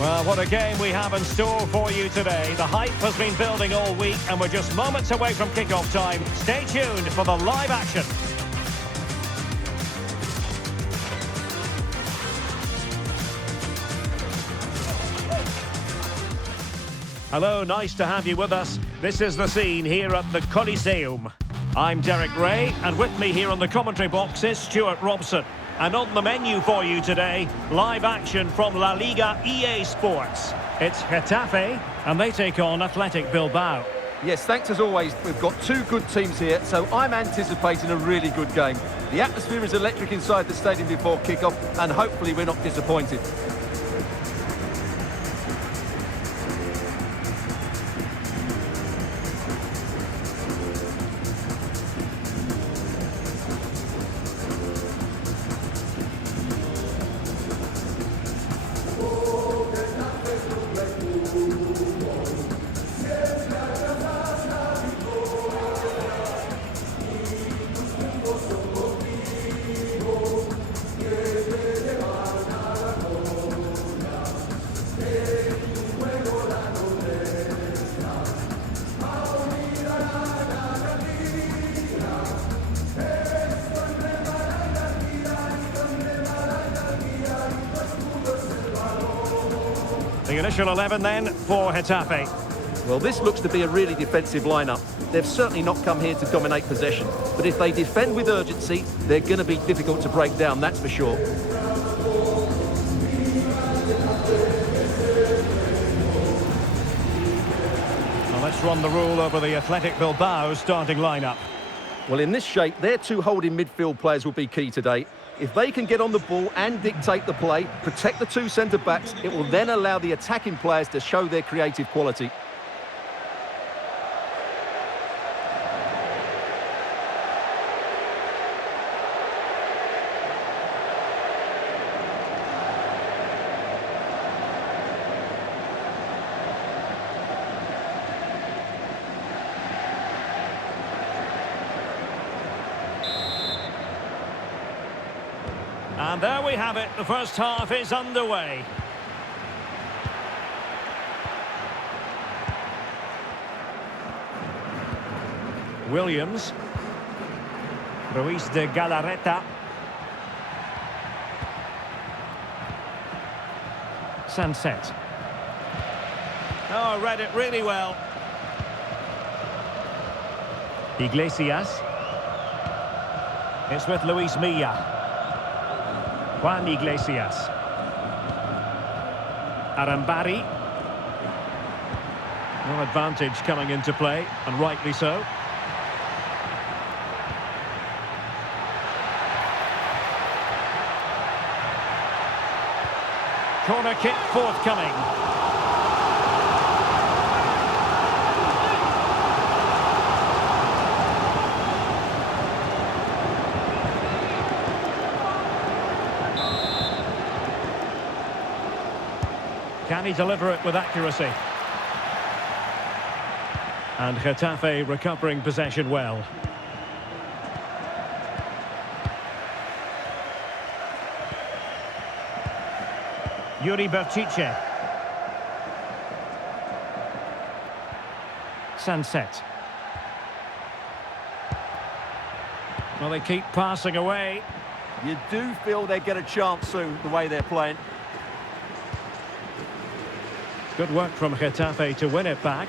Well, what a game we have in store for you today. The hype has been building all week and we're just moments away from kick-off time. Stay tuned for the live action. Hello, nice to have you with us. This is the scene here at the Coliseum. I'm Derek Ray, and with me here on the commentary box is Stuart Robson. And on the menu for you today, live action from La Liga EA Sports. It's Getafe, and they take on Athletic Bilbao. Yes, thanks as always. We've got two good teams here, so I'm anticipating a really good game. The atmosphere is electric inside the stadium before kick-off, and hopefully we're not disappointed. The initial 11 then for Getafe. Well, this looks to be a really defensive lineup. They've certainly not come here to dominate possession, but if they defend with urgency, they're going to be difficult to break down, that's for sure. Well, let's run the rule over the Athletic Bilbao starting lineup. Well, in this shape, their two holding midfield players will be key today. If they can get on the ball and dictate the play, protect the two centre-backs, it will then allow the attacking players to show their creative quality. And there we have it, the first half is underway. Williams. Ruiz de Galarreta. Sunset. Oh, read it really well. Iglesias. It's with Luis Milla. Juan Iglesias. Arambari. No advantage coming into play, and rightly so. Corner kick forthcoming. Can he deliver it with accuracy? And Getafe recovering possession well. Yuri Berchiche. Sunset. Well, they keep passing away. You do feel they get a chance soon, the way they're playing. Good work from Getafe to win it back.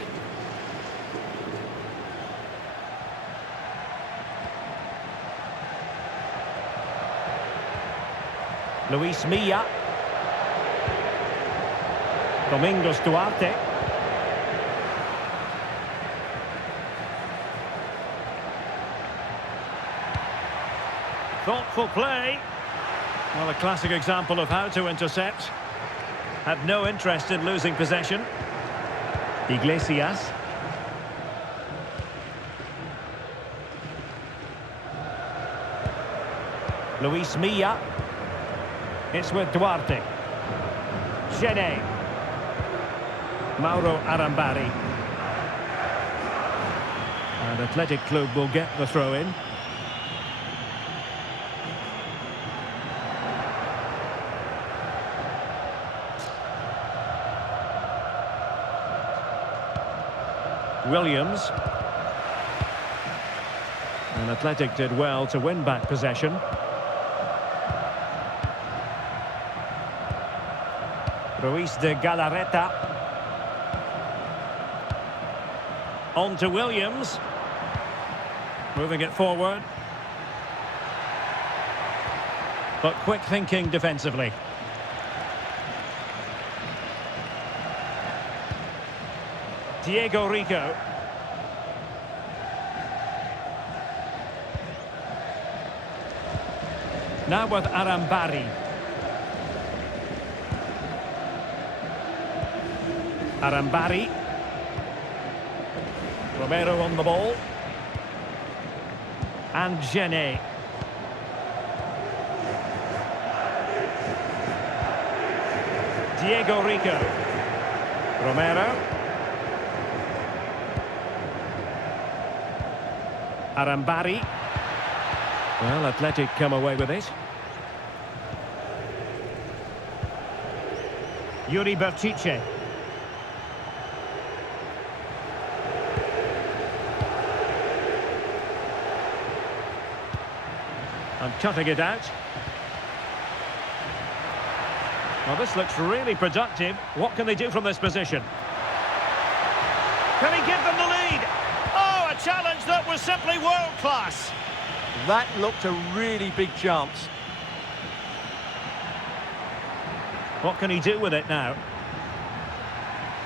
Luis Milla. Domingos Duarte. Thoughtful play. Well, a classic example of how to intercept. Had no interest in losing possession. Iglesias. Luis Milla. It's with Duarte. Gene. Mauro Arambari. And Athletic Club will get the throw-in. Williams. And Athletic did well to win back possession. Ruiz de Galarreta. On to Williams. Moving it forward. But quick thinking defensively. Diego Rico. Now with Arambari. Arambari. Romero on the ball. And Genet. Diego Rico. Romero. Arambari. Well, Athletic come away with it. Yuri Berchiche. And cutting it out. Well, this looks really productive. What can they do from this position? Can he give them the lead? Oh, a challenge that was simply world-class. That looked a really big chance. What can he do with it now?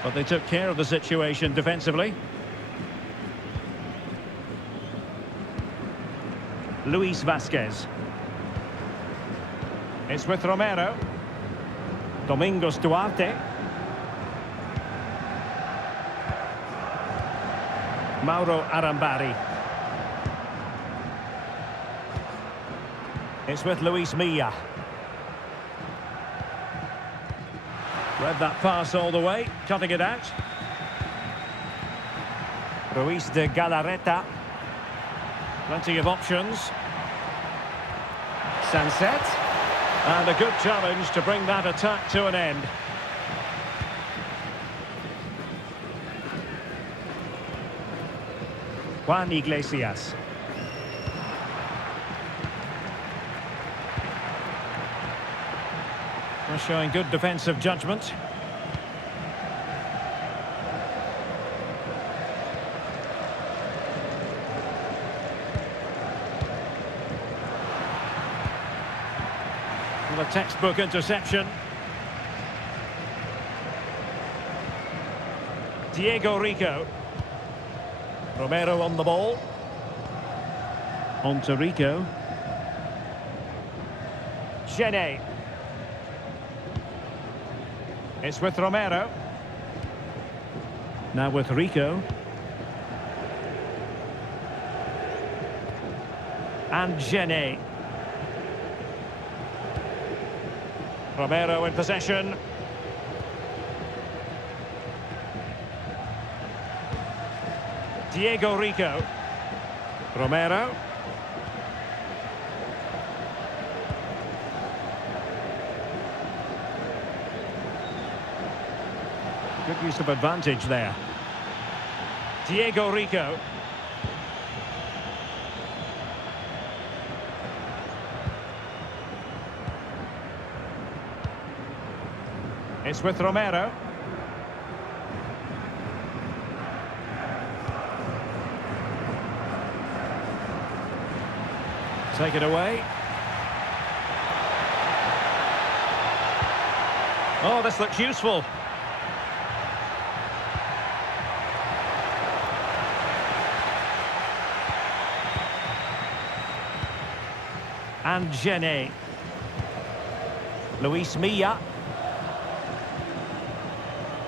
But they took care of the situation defensively. Luis Vasquez. It's with Romero. Domingos Duarte. Mauro Arambari. It's with Luis Milla. Read that pass all the way, cutting it out. Ruiz de Galarreta. Plenty of options. Sanset. And a good challenge to bring that attack to an end. Juan Iglesias. We're showing good defensive judgment. A textbook interception. Diego Rico. Romero on the ball. On to Rico. Genet. It's with Romero. Now with Rico. And Genet. Romero in possession. Diego Rico. Romero. Good use of advantage there. Diego Rico. It's with Romero. Take it away. Oh, this looks useful. And Genet. Luis Milla.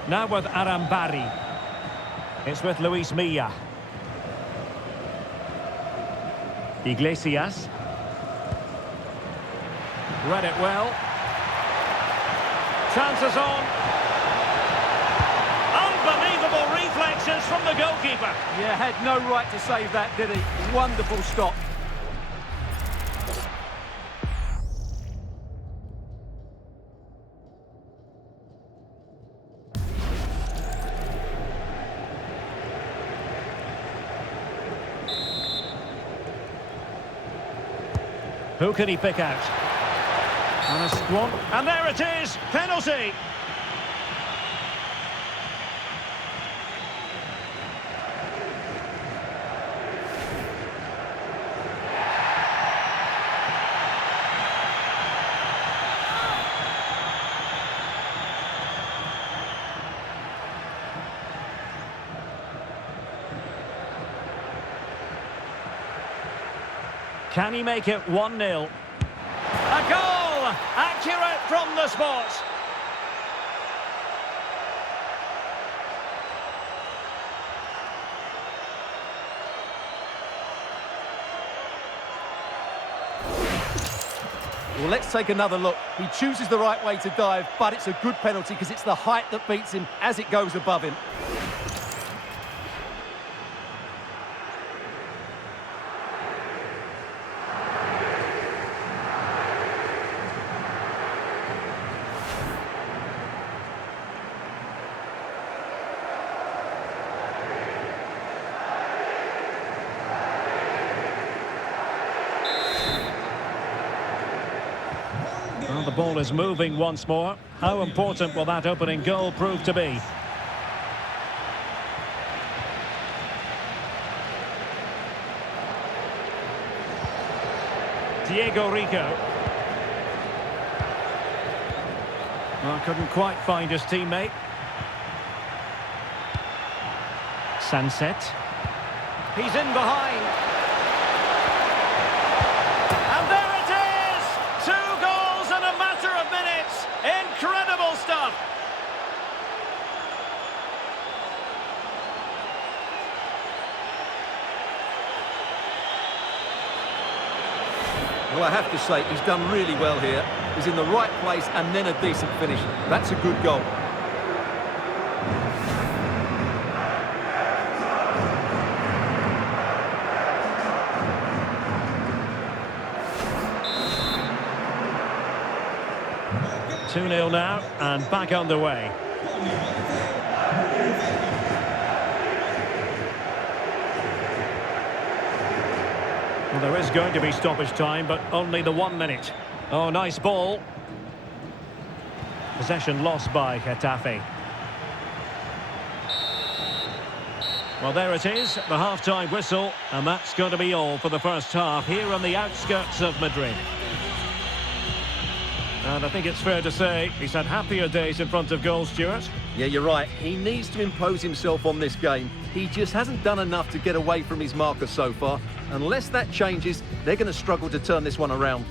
Now with Arambari. It's with Luis Milla. Iglesias. Read it well. Chances on. Unbelievable reflexes from the goalkeeper. Yeah, had no right to save that, did he? Wonderful stop. Who can he pick out? And a squad. And there it is! Penalty! Can he make it 1-0? A goal! Accurate from the spot. Well, let's take another look. He chooses the right way to dive, but it's a good penalty because it's the height that beats him as it goes above him. Well, the ball is moving once more. How important will that opening goal prove to be? Diego Rico. Well, couldn't quite find his teammate. Sunset. He's in behind. And there it is! 2 goals in a matter of minutes. Incredible stuff. Well, I have to say, he's done really well here. He's in the right place and then a decent finish. That's a good goal. Two 2-0 now, and back underway. Well, there is going to be stoppage time, but only the 1 minute. Oh, nice ball. Possession lost by Getafe. Well, there it is, the half-time whistle, and that's going to be all for the first half here on the outskirts of Madrid. And I think it's fair to say he's had happier days in front of goal, Stuart. Yeah, you're right. He needs to impose himself on this game. He just hasn't done enough to get away from his marker so far. Unless that changes, they're going to struggle to turn this one around.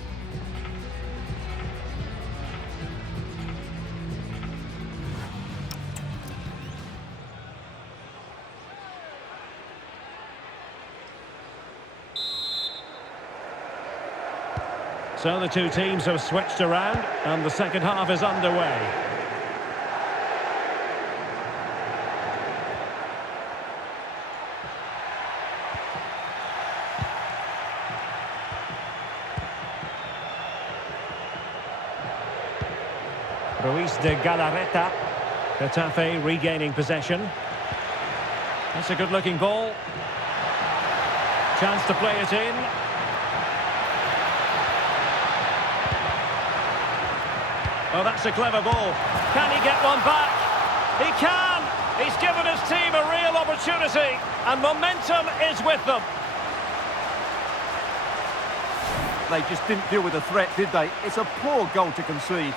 So the two teams have switched around and the second half is underway. Ruiz de Galarreta. Getafe regaining possession. That's a good-looking ball. Chance to play it in. Oh, that's a clever ball. Can he get one back? He can! He's given his team a real opportunity, and momentum is with them. They just didn't deal with the threat, did they? It's a poor goal to concede.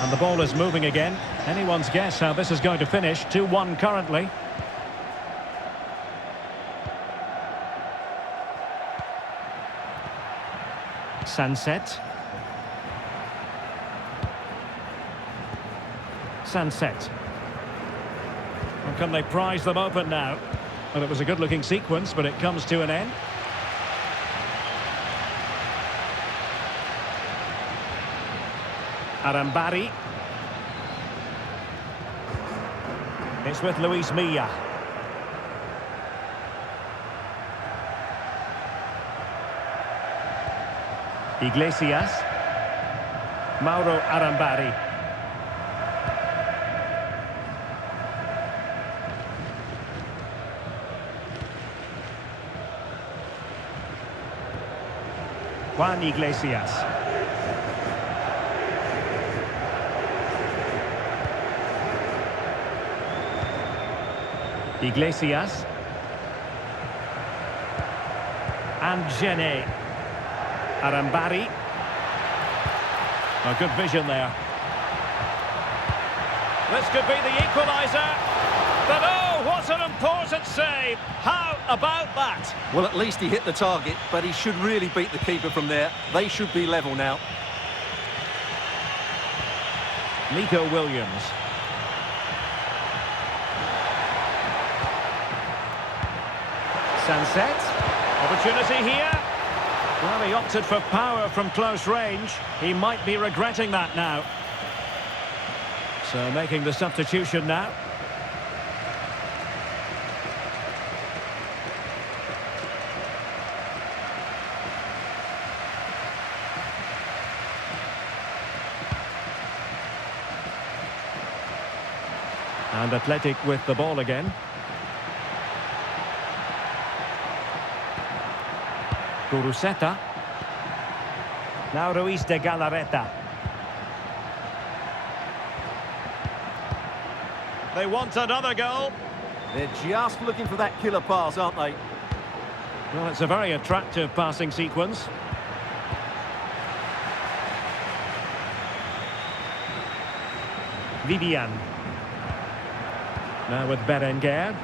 And the ball is moving again. Anyone's guess how this is going to finish. 2-1 currently. Sunset. Sunset. And can they prize them open now? Well, it was a good-looking sequence, but it comes to an end. Arambari. It's with Luis Milla. Iglesias. Mauro Arambari. Juan Iglesias. Iglesias. And Gene. Arambari. A good vision there. This could be the equaliser. But oh, what an important save. How about that? Well, at least he hit the target, but he should really beat the keeper from there. They should be level now. Nico Williams. Sunset. Opportunity here. Well, he opted for power from close range. He might be regretting that now. So making the substitution now. And Athletic with the ball again. Guruseta. Now Ruiz de Galarreta. They want another goal. They're just looking for that killer pass, aren't they? Well, it's a very attractive passing sequence. Vivian. Now with Berenguer.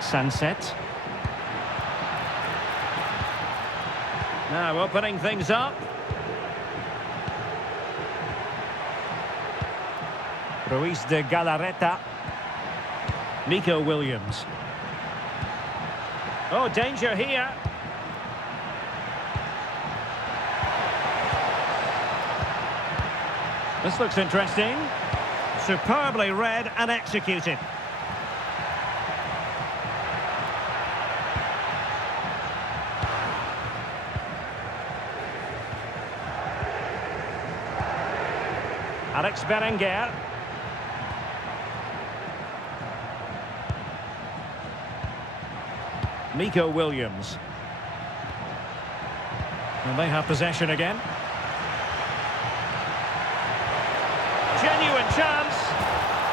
Sunset. Now opening things up. Ruiz de Galarreta. Nico Williams. Oh, danger here. This looks interesting. Superbly read and executed. Alex Berenguer. Nico Williams. And they have possession again. Genuine chance.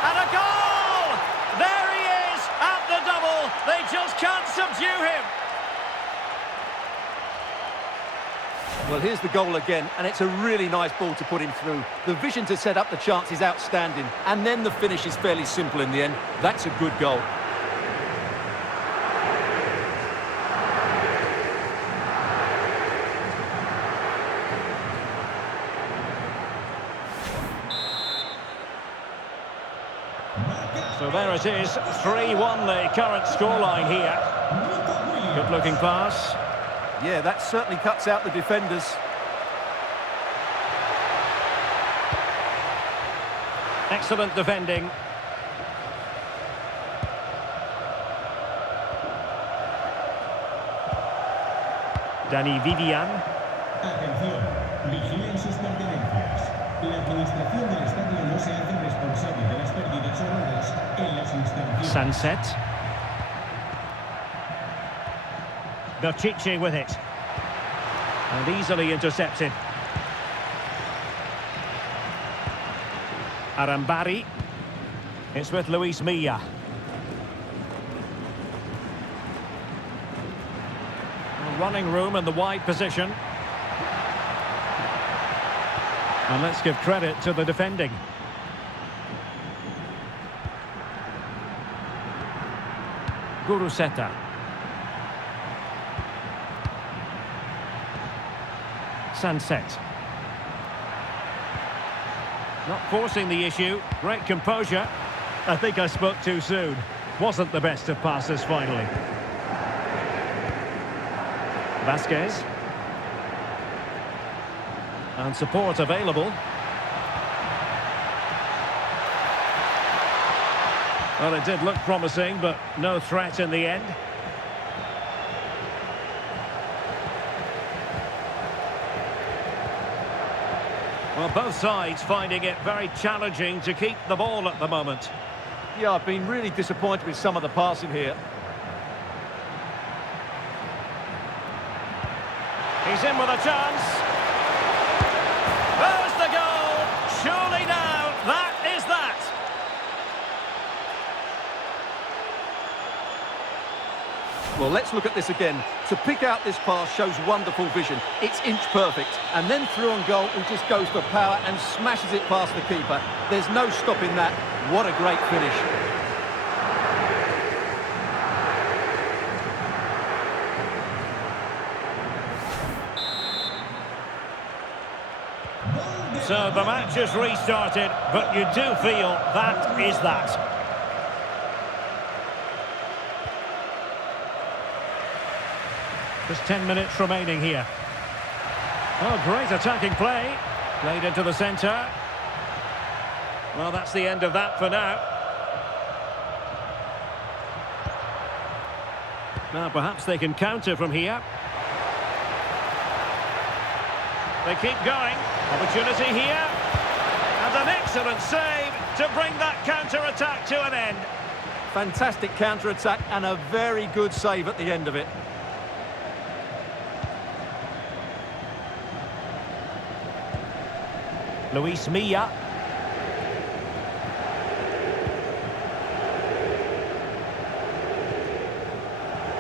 And a goal! There he is at the double. They just can't subdue him. Well, here's the goal again, and it's a really nice ball to put him through. The vision to set up the chance is outstanding, and then the finish is fairly simple in the end. That's a good goal. So there it is, 3-1 the current scoreline here. Good-looking pass. Yeah, that certainly cuts out the defenders. Excellent defending. Dani Vivian. Atención, vigilen sus pertenencias. La administración del estadio no se hace responsable de las pérdidas o errores en las instalaciones. Sunset. Belchiche with it. And easily intercepted. Arambari. It's with Luis Milla. Running room in the wide position. And let's give credit to the defending. Guruseta. Sunset. Not forcing the issue. Great composure. I think I spoke too soon. Wasn't the best of passes finally. Vasquez. And support available. Well, it did look promising, but no threat in the end. Well, both sides finding it very challenging to keep the ball at the moment. Yeah, I've been really disappointed with some of the passing here. He's in with a chance. There's the goal. Surely now, that is that. Well, let's look at this again. To pick out this pass shows wonderful vision. It's inch perfect. And then through on goal, he just goes for power and smashes it past the keeper. There's no stopping that. What a great finish. So the match has restarted, but you do feel that is that. Just 10 minutes remaining here. Oh, great attacking play. Played into the centre. Well, that's the end of that for now. Now, perhaps they can counter from here. They keep going. Opportunity here. And an excellent save to bring that counter-attack to an end. Fantastic counter-attack and a very good save at the end of it. Luis Milla.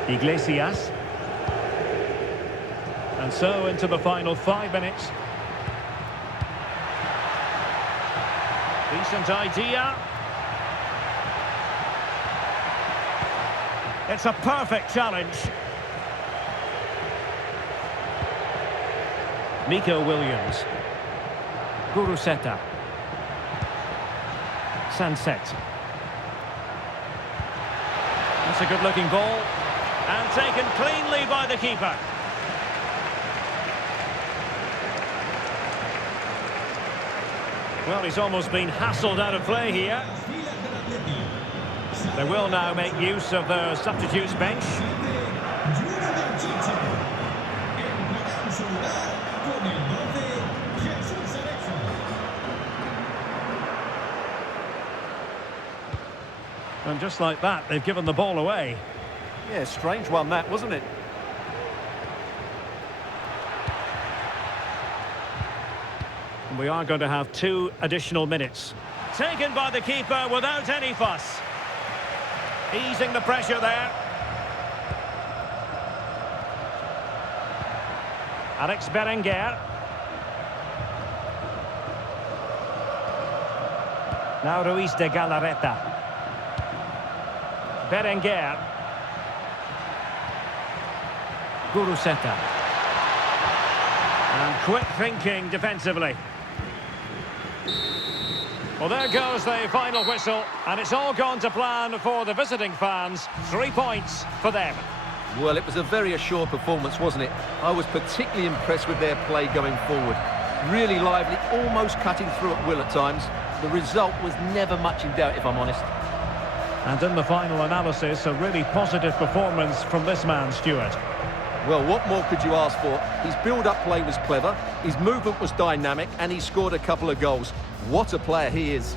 Iglesias. And so into the final 5 minutes. Decent idea. It's a perfect challenge. Nico Williams. Guruseta. Sunset. That's a good-looking ball. And taken cleanly by the keeper. Well, he's almost been hassled out of play here. They will now make use of their substitutes bench. And just like that, they've given the ball away. Yeah, strange one that, wasn't it? And we are going to have 2 additional minutes. Taken by the keeper without any fuss. Easing the pressure there. Alex Berenguer. Now Ruiz de Galarreta. Berenguer. Guruseta. And quick thinking defensively. Well, there goes the final whistle, and it's all gone to plan for the visiting fans. 3 points for them. Well, it was a very assured performance, wasn't it? I was particularly impressed with their play going forward. Really lively, almost cutting through at will at times. The result was never much in doubt, if I'm honest. And in the final analysis, a really positive performance from this man, Stuart. Well, what more could you ask for? His build-up play was clever, his movement was dynamic, and he scored a couple of goals. What a player he is.